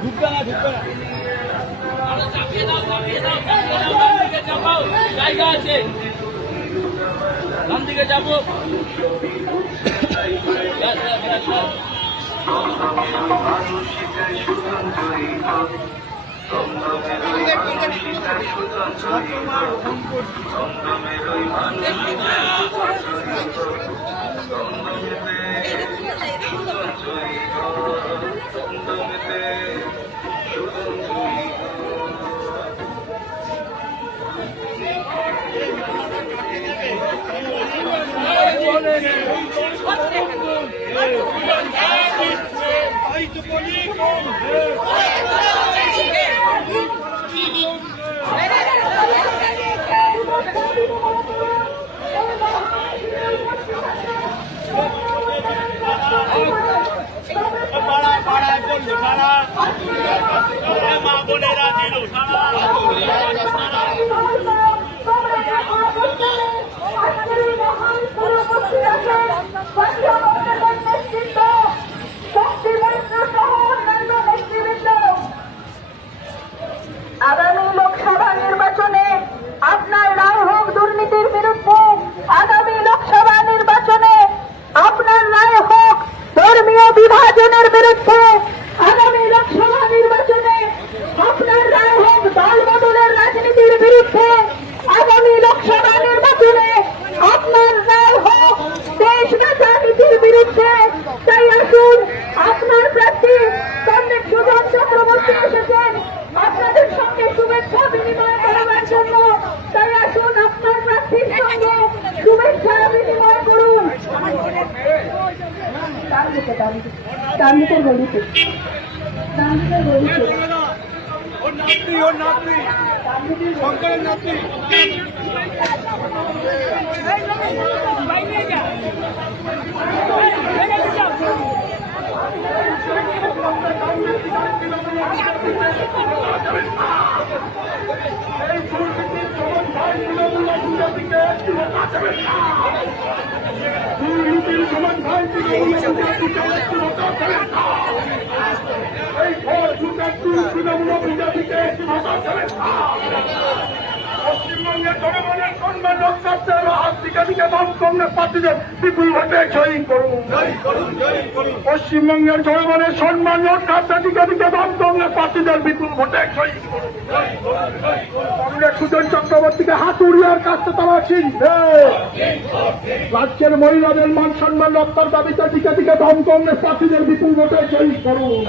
ঢুকবে না ঢুকবে না। চাপিয়ে দাও চাপিয়ে দাও চাপিয়ে দাও আছে। ডান দিকে যাব সুতন্ত্রী ব্যাস, Come শুভেচ্ছা বিনিময় করার জন্য তাই আসুন আপনার প্রার্থীর সঙ্গে শুভেচ্ছা বিনিময় করুন ডান দিকে ডান দিকে ডান দিকের গলিতে ডান দিকের গলিতে ওর নাতনি ওর নাতনি, শঙ্করের নাতনি। পশ্চিমবঙ্গের জনগণের সম্মান রক্ষার্থে হাত দিকে দিকে কংগ্রেস পার্টিদের বিপুল ভোটে জয়ী করুন। পশ্চিমবঙ্গের জনগণের সম্মান রক্ষার্থে দিকে দিকে কংগ্রেস পার্টিদের বিপুল ভোটে জয়ী করুন। সুজন চক্রবর্তীকে হাতুড়িয়ার কাছে তারা চিনবে। রাজ্যের মহিলাদের মান সম্মান রক্ষার দাবিতে দিকে দিকে দমকম কংগ্রেস বিপুল ভোটে জয়ী করুন।